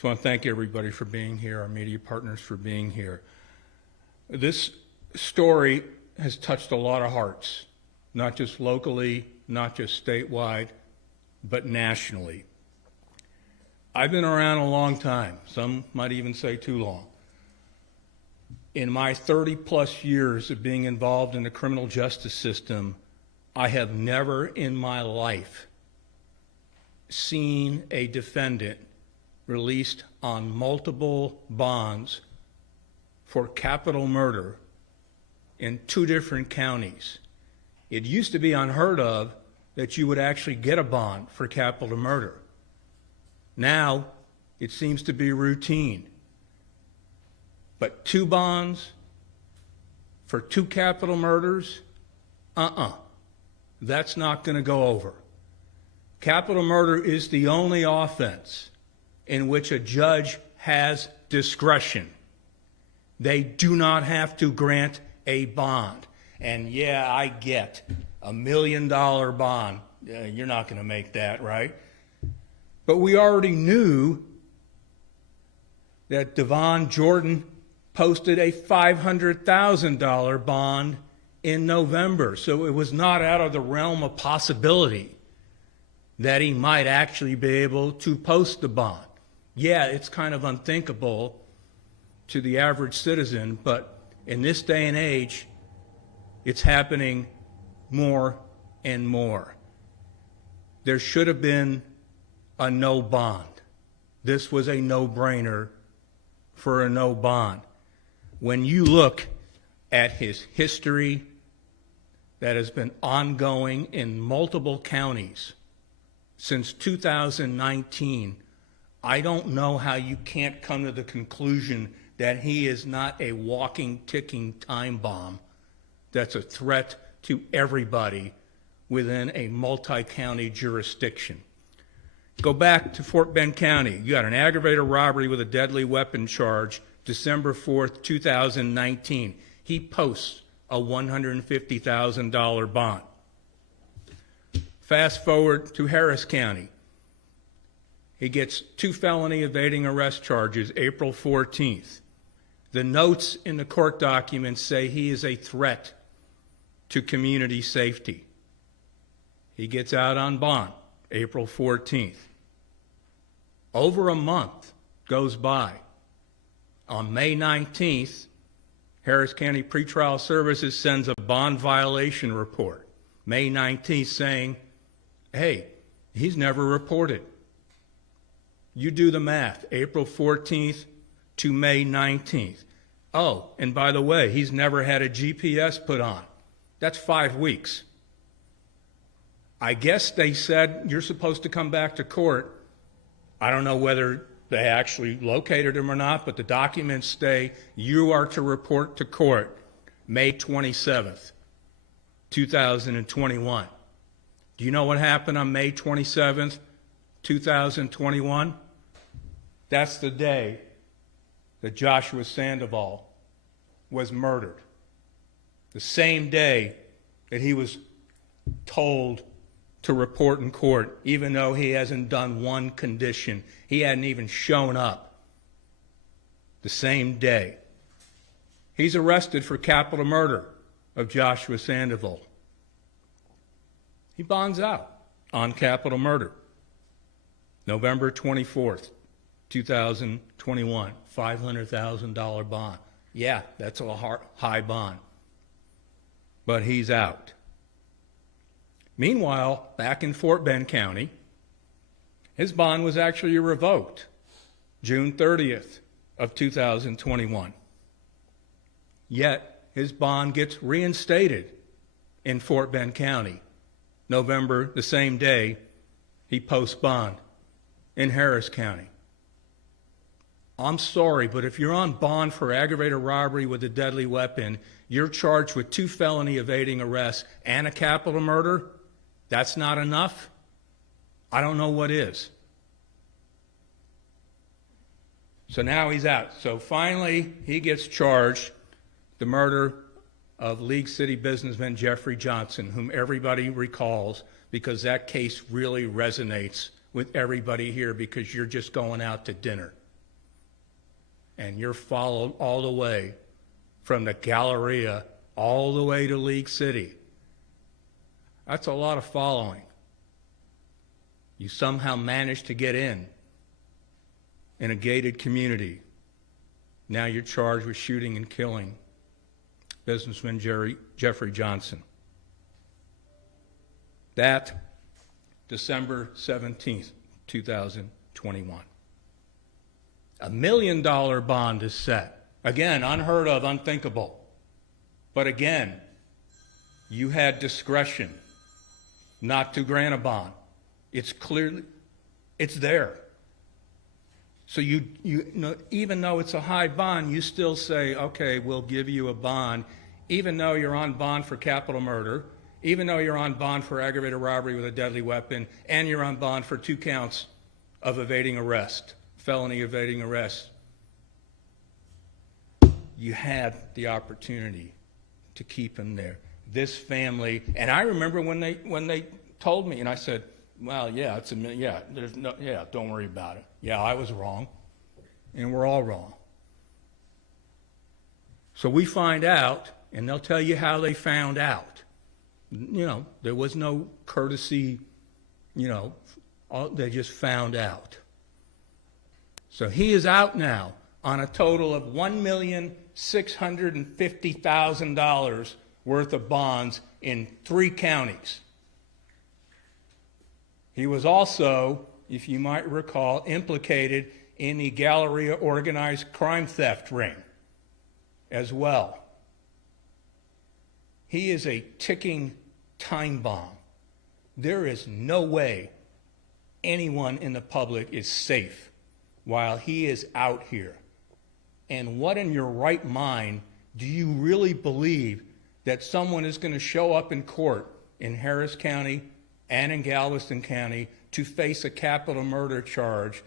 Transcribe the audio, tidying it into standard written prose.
So I want to thank everybody for being here, our media partners for being here. This story has touched a lot of hearts, not just locally, not just statewide, but nationally. I've been around a long time. Some might even say too long. In my 30-plus years of being involved in the criminal justice system, I have never in my life seen a defendant released on multiple bonds for capital murder in 2 different counties. It used to be unheard of that you would actually get a bond for capital murder. Now, it seems to be routine. But 2 bonds for 2 capital murders? That's not going to go over. Capital murder is the only offense in which a judge has discretion. They do not have to grant a bond. And yeah, I get $1 million bond. You're not going to make that, right? But we already knew that Devon Jordan posted a $500,000 bond in November. So it was not out of the realm of possibility that he might actually be able to post the bond. Yeah, it's kind of unthinkable to the average citizen, but in this day and age, it's happening more and more. There should have been a no bond. This was a no-brainer for a no bond. When you look at his history that has been ongoing in multiple counties since 2019, I don't know how you can't come to the conclusion that he is not a walking, ticking time bomb that's a threat to everybody within a multi-county jurisdiction. Go back to Fort Bend County. You got an aggravated robbery with a deadly weapon charge, December 4th, 2019. He posts a $150,000 bond. Fast forward to Harris County. He gets 2 felony evading arrest charges April 14th. The notes in the court documents say he is a threat to community safety. He gets out on bond April 14th. Over a month goes by. On May 19th, Harris County Pretrial Services sends a bond violation report, May 19th, saying, hey, he's never reported. You do the math, April 14th to May 19th. Oh, and by the way, he's never had a GPS put on. That's 5 weeks. I guess they said you're supposed to come back to court. I don't know whether they actually located him or not, but the documents say you are to report to court May 27th, 2021. Do you know what happened on May 27th, 2021? That's the day that Joshua Sandoval was murdered. The same day that he was told to report in court, even though he hasn't done one condition. He hadn't even shown up. The same day. He's arrested for capital murder of Joshua Sandoval. He bonds out on capital murder. November 24th, 2021, $500,000 bond. Yeah, that's a high bond. But he's out. Meanwhile, back in Fort Bend County, his bond was actually revoked June 30th of 2021. Yet, his bond gets reinstated in Fort Bend County. November, the same day, he posts bond in Harris County. I'm sorry, but if you're on bond for aggravated robbery with a deadly weapon, you're charged with 2 felony evading arrests and a capital murder. That's not enough? I don't know what is. So now he's out. So finally, he gets charged the murder of League City businessman Jeffrey Johnson, whom everybody recalls because that case really resonates with everybody here because you're just going out to dinner. and you're followed all the way from the Galleria all the way to League City. That's a lot of following. You somehow managed to get in a gated community. Now you're charged with shooting and killing businessman Jeffrey Johnson. That December 17th, 2021. $1 million bond is set. Again, unheard of, unthinkable. But again, you had discretion not to grant a bond. It's clearly, it's there. So you know, even though it's a high bond, you still say, okay, we'll give you a bond, even though you're on bond for capital murder, even though you're on bond for aggravated robbery with a deadly weapon, and you're on bond for 2 counts of evading arrest, felony evading arrest. You had the opportunity to keep him there. This family, and I remember when they told me, and I said, well, yeah, it's don't worry about it. Yeah, I was wrong, and we're all wrong. So we find out, and they'll tell you how they found out. You know, there was no courtesy, you know, they just found out. So he is out now on a total of $1,650,000 worth of bonds in 3 counties. He was also, if you might recall, implicated in the Galleria organized crime theft ring as well. He is a ticking time bomb. There is no way anyone in the public is safe while he is out here. And what in your right mind do you really believe that someone is going to show up in court in Harris County and in Galveston County to face a capital murder charge